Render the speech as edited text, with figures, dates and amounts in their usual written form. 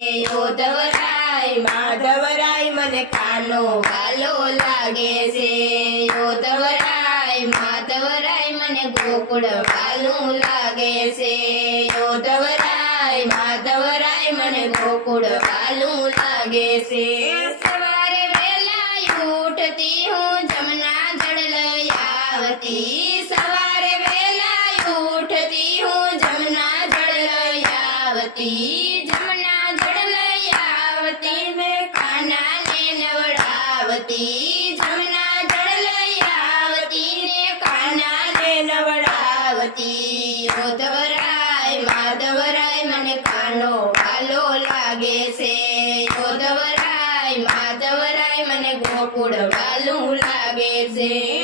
યોધવરાય માધવરાય મને કાનો વાલો લાગે છે। યોધવરાય માધવરાય મને ગોકુળ વાલું લાગે છે। યોધવરાય માધવરાય મને ગોકુળ વાલું લાગે છે। સવારે વેલા ઉઠતી હું જમના જળ લઈ આવતી। સવારે વેલા ઉઠતી હું જમના જળ લઈ આવતી। જમના જળ લઈ આવતી મેં કાનાને નવડાવતી। જમના જળ લઈ આવતી ને કાનાને નવડાવતી। યોધવરાય માધવરાય મને કાનો વાલો લાગે છે। યોધવરાય માધવરાય મને ગોકુળ વાલું લાગે છે।